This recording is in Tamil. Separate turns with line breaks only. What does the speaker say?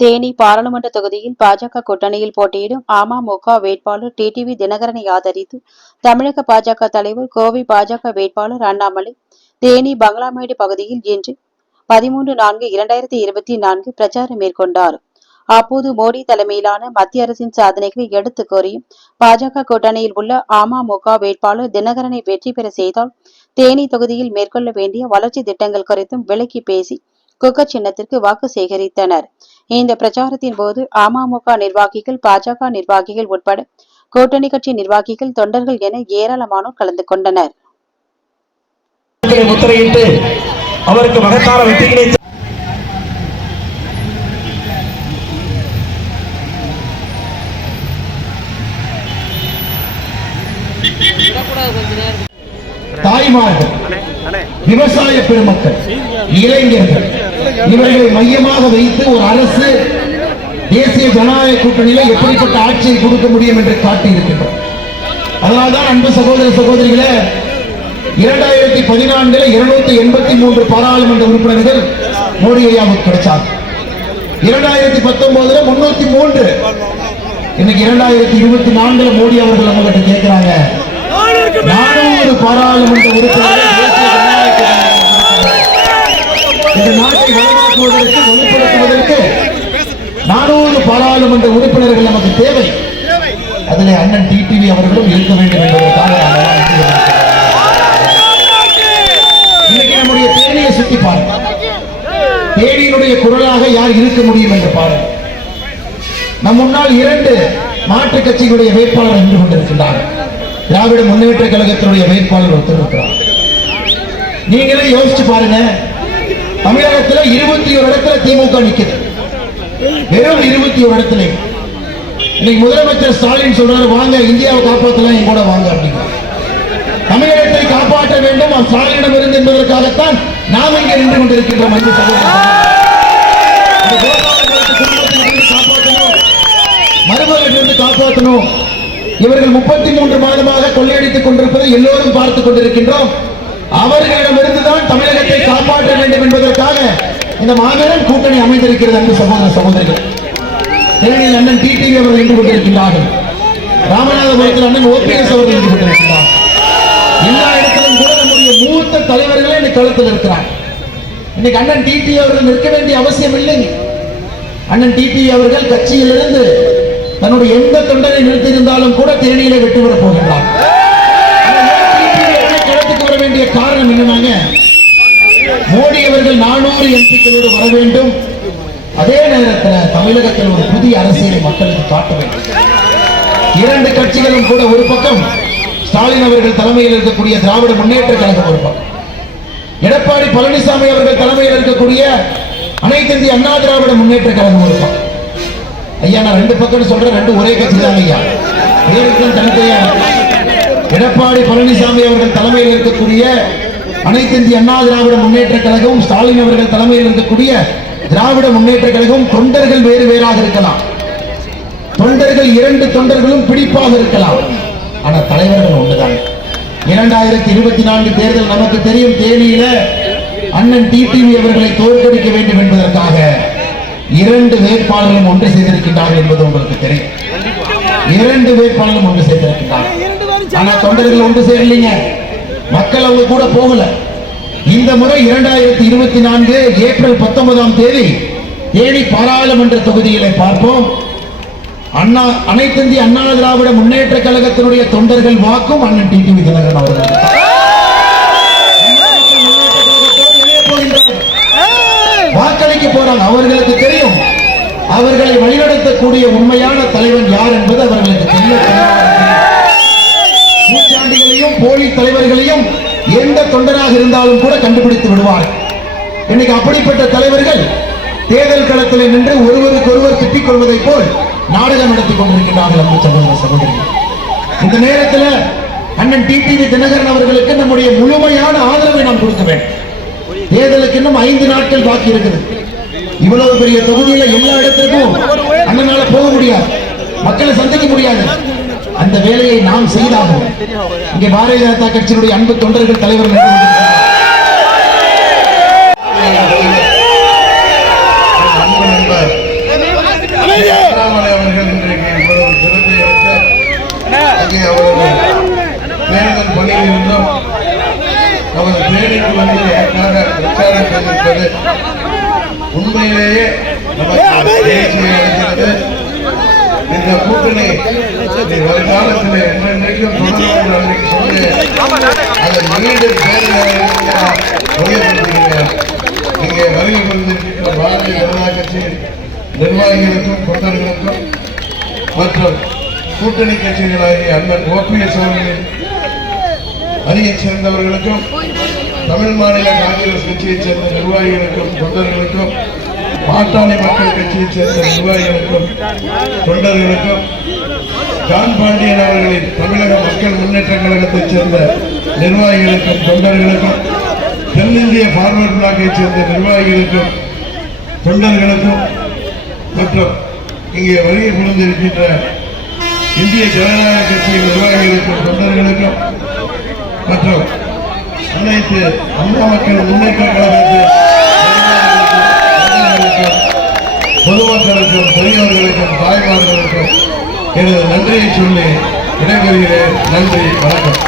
தேனி பாராளுமன்ற தொகுதியில் பாஜக கூட்டணியில் போட்டியிடும் அமமுக வேட்பாளர் டிடிவி தினகரனை ஆதரித்து தமிழக பாஜக தலைவர் கோவை பாஜக வேட்பாளர் அண்ணாமலை தேனி பங்களாமேடு பகுதியில் இன்று பதிமூன்று நான்கு இரண்டாயிரத்தி இருபத்தி நான்கு பிரச்சாரம் மேற்கொண்டார். அப்போது மோடி தலைமையிலான மத்திய அரசின் சாதனைகளை எடுத்து கோரியும் பாஜக கூட்டணியில் உள்ள அமமுக வேட்பாளர் தினகரனை வெற்றி பெற செய்தால் தேனி தொகுதியில் மேற்கொள்ள வேண்டிய வளர்ச்சி திட்டங்கள் குறித்தும் விளக்கி பேசி குக்க சின்னத்திற்கு வாக்கு சேகரித்தனர். இந்த பிரச்சாரத்தின் போது அமமுக நிர்வாகிகள் பாஜக நிர்வாகிகள் உட்பட கூட்டணி கட்சி நிர்வாகிகள் தொண்டர்கள் என ஏராளமானோர் கலந்து கொண்டனர்.
அவருக்கு மகத்தான வெற்றிகளை
தாய்மார்கள் விவசாய பெருமக்கள் இளைஞர்கள் இவர்களை மையமாக வைத்து ஒரு அரசு தேசிய ஜனநாயக கூட்டணியில எப்படிப்பட்ட ஆட்சியை கொடுக்க முடியும் என்று காட்டியிருக்கின்றோம். அதனால்தான் அன்பு சகோதர சகோதரிகளே இரண்டாயிரத்தி பதினான்குல இருநூத்தி எண்பத்தி மூன்று பாராளுமன்ற உறுப்பினர்கள் மோடி ஐயாவுக்கு கிடைச்சார் இரண்டாயிரத்தி பத்தொன்பதுல முன்னூத்தி மூன்று. இன்னைக்கு இரண்டாயிரத்தி இருபத்தி நான்குல மோடி அவர்கள் நம்ம கிட்ட கேட்கிறாங்க நானூறு பாராளுமன்ற உறுப்பினர்கள் உருவாக்குவதற்கு வளமாக்குவதற்கு நானூறு பாராளுமன்ற உறுப்பினர்கள் நமக்கு தேவை. அதிலே அண்ணன் டிடிவி அவர்களும் இருக்க வேண்டும் என்பதற்காக இன்னைக்கு நம்முடைய தேனியை சுற்றி பாருங்க தேனியினுடைய குரலாக யார் இருக்க முடியும் என்று பாருங்க நம் முன்னால் இரண்டு மாற்றுக் கட்சிகளுடைய வேட்பாளர் நின்று கொண்டிருக்கின்றார்கள். திராவிட முன்னேற்ற கழகத்தினுடைய வேட்பாளர் ஒருத்தர் இருக்கிறார். நீங்களே யோசிச்சு பாருங்க தமிழகத்தில் இருபத்தி ஒரு இடத்துல திமுக நிற்குது வெறும் இருபத்தி ஒரு இடத்துல. இன்னைக்கு முதலமைச்சர் ஸ்டாலின் சொல்றாரு வாங்க இந்தியாவை காப்பாற்றலாம் என் கூட வாங்க அப்படின்னு. தமிழகத்தை காப்பாற்ற வேண்டும் அவன் ஸ்டாலினிடம் இருந்து என்பதற்காகத்தான் நாம் இங்கே நின்று கொண்டிருக்கின்றோம் என்று காப்பாற்றணும் மருமகளிலிருந்து காப்பாற்றணும். இவர்கள் முப்பத்தி மூன்று மாதமாக கொள்ளையடித்துக் கொண்டிருப்பதை எல்லோரும் பார்த்துக் கொண்டிருக்கின்றோம். அவர்களிடமிருந்து தான் தமிழகத்தை காப்பாற்ற வேண்டும் என்பதற்காக இந்த மாபெரும் கூட்டணி அமைந்திருக்கிறது என்று சகோதர சகோதரிகள். தேனியில் அண்ணன் டிடிவி அவர்கள் நின்று கொண்டிருக்கின்றார்கள். ராமநாதபுரத்தில் அண்ணன் ஓபிஎஸ் அவர்கள் நின்று கொண்டிருக்கின்றார். எல்லா இடத்திலும் கூட நம்முடைய மூத்த தலைவர்களே இன்னைக்கு களத்தில் இருக்கிறார். இன்னைக்கு அண்ணன் டிடி அவர்கள் நிற்க வேண்டிய அவசியம் இல்லை. அண்ணன் டிடி அவர்கள் கட்சியிலிருந்து தன்னுடைய எந்த தொண்டரை நிறுத்தியிருந்தாலும் கூட தேனியில வெற்றி பெற போகின்றார். காரணம் என்னன்னாங்க மோடி அவர்கள் நானூறு எம்பிக்களோடு வர வேண்டும். அதே நேரத்தில் தமிழகத்தில் ஒரு புதிய அரசியலை மக்களுக்கு காட்ட வேண்டும். இரண்டு கட்சிகளும் கூட ஒரு பக்கம் ஸ்டாலின் அவர்கள் தலைமையில் இருக்கக்கூடிய திராவிட முன்னேற்ற கழகம் ஒரு பக்கம். எடப்பாடி பழனிசாமி அவர்கள் தலைமையில் இருக்கக்கூடிய அனைத்து இந்திய அண்ணா திராவிட முன்னேற்ற கழகம் ஒரு பக்கம். ஐயா நான் ரெண்டு பக்கம் சொல்றேன் ரெண்டு ஒரே கட்சி தான் ஐயா. பேருக்கும் தனித்தனியா எடப்பாடி பழனிசாமி அவர்கள் தலைமையில் இருக்கக்கூடிய அனைத்து இந்திய அண்ணா திராவிட முன்னேற்ற கழகம் ஸ்டாலின் அவர்கள் தலைமையில் இருக்கக்கூடிய திராவிட முன்னேற்ற கழகம் தொண்டர்கள் வேறு வேறாக இருக்கலாம். தொண்டர்கள் இரண்டு தொண்டர்களும் பிடிப்பாக இருக்கலாம். ஆனா தலைவர்கள் ஒன்றுதான். இரண்டாயிரத்தி இருபத்தி நான்கு தேர்தல் நமக்கு தெரியும் தேனியில அண்ணன் டிடிவி அவர்களை தோற்கடிக்க வேண்டும் என்பதற்காக இரண்டு வேட்பாளர்களும் ஒன்று செய்திருக்கின்றார்கள் என்பது உங்களுக்கு தெரியும். இரண்டு வேட்பாளர்களும் ஒன்று செய்திருக்கின்றார்கள். ஆனா தொண்டர்கள் ஒன்று சேரலைங்க. மக்கள் அவங்க கூட போகல. இந்த முறை இரண்டாயிரத்தி இருபத்தி நான்கு ஏப்ரல் பத்தொன்பதாம் தேதி தேனி பாராளுமன்ற தொகுதிகளை பார்ப்போம். அண்ணா அனைத்து இந்திய அண்ணா திராவிட முன்னேற்ற கழகத்தினுடைய தொண்டர்கள் வாக்கும் அண்ணன் டிடிவி தினகரன் அவர்கள். வாக்களிக்க போறாங்க. அவர்களுக்கு தெரியும். அவர்களை வழிநடத்தக்கூடிய உண்மையான தலைவன் யார் என்பது அவர்களுக்கு தெரிய போலி தலைவர்களையும் எந்த தொண்டராக இருந்தாலும் கூட கண்டுபிடித்து விடுவார். இன்னைக்கு அப்படிப்பட்ட தலைவர்கள் தேர்தல் களத்தில் நின்று ஒருவருக்கு ஒருவர் திட்டிக் கொள்வதைப் போல் நாடகம் நடத்தி கொண்டிருக்கின்றார்கள் அன்பு சகோதர சகோதரிகள். இந்த நேரத்தில் அண்ணன் டிடிவி தினகரன் அவர்களுக்கு நம்முடைய முழுமையான ஆதரவை நாம் கொடுக்க வேண்டும். தேர்தலுக்கு இன்னும் ஐந்து நாட்கள் பாக்கி இருக்குது. இவ்வளவு பெரிய தொகுதியில எல்லா இடத்திற்கும் அண்ணனால போக முடியாது. மக்களை சந்திக்க முடியாது. அந்த வேலையை நாம் செய்தாகும் இங்கே பாரதிய ஜனதா கட்சியினுடைய அன்பு தொண்டர்கள் தலைவர்கள் தேர்தல் பணியில் இருந்தும்
நமது தேடிக்கு வந்து எனக்காக பிரச்சாரம் செய்திருப்பது உண்மையிலேயே நமக்கு எழுகிறது இந்த கூட்டணி வருங்காலத்தில் என்னென்னைக்கும் சொன்னேன் அதை மீண்டும் இங்கே வருகை புரிந்திருக்கின்ற பாரதிய ஜனதா கட்சி நிர்வாகிகளுக்கும் தொண்டர்களுக்கும் மற்றும் கூட்டணி கட்சிகளாகிய அண்ணன் ஓபிஎஸ் அவர்களின் அணியைச் சேர்ந்தவர்களுக்கும் தமிழ் மாநில காங்கிரஸ் கட்சியைச் சேர்ந்த நிர்வாகிகளுக்கும் தொண்டர்களுக்கும் பாட்டாளி மக்கள் கட்சியைச் சேர்ந்த நிர்வாகிகளுக்கும் தொண்டர்களுக்கும் ஜான் பாண்டியன் அவர்களின் தமிழக மக்கள் முன்னேற்ற கழகத்தைச் சேர்ந்த நிர்வாகிகளுக்கும் தொண்டர்களுக்கும் தென்னிந்திய பார்வர்ட் பிளாக்கைச் சேர்ந்த நிர்வாகிகளுக்கும் தொண்டர்களுக்கும் மற்றும் இங்கே வருகை புரிந்திருக்கின்ற இந்திய ஜனநாயக கட்சியின் நிர்வாகிகளுக்கும் தொண்டர்களுக்கும் மற்றும் அனைத்து அம்மா மக்கள் முன்னேற்ற கழகத்தின் பொதுமக்களுக்கும் பெரியவர்களுக்கும் தாய்மார்களுக்கும் எனது நன்றியை சொல்லி விடைபெறுகிறேன். நன்றி வணக்கம்.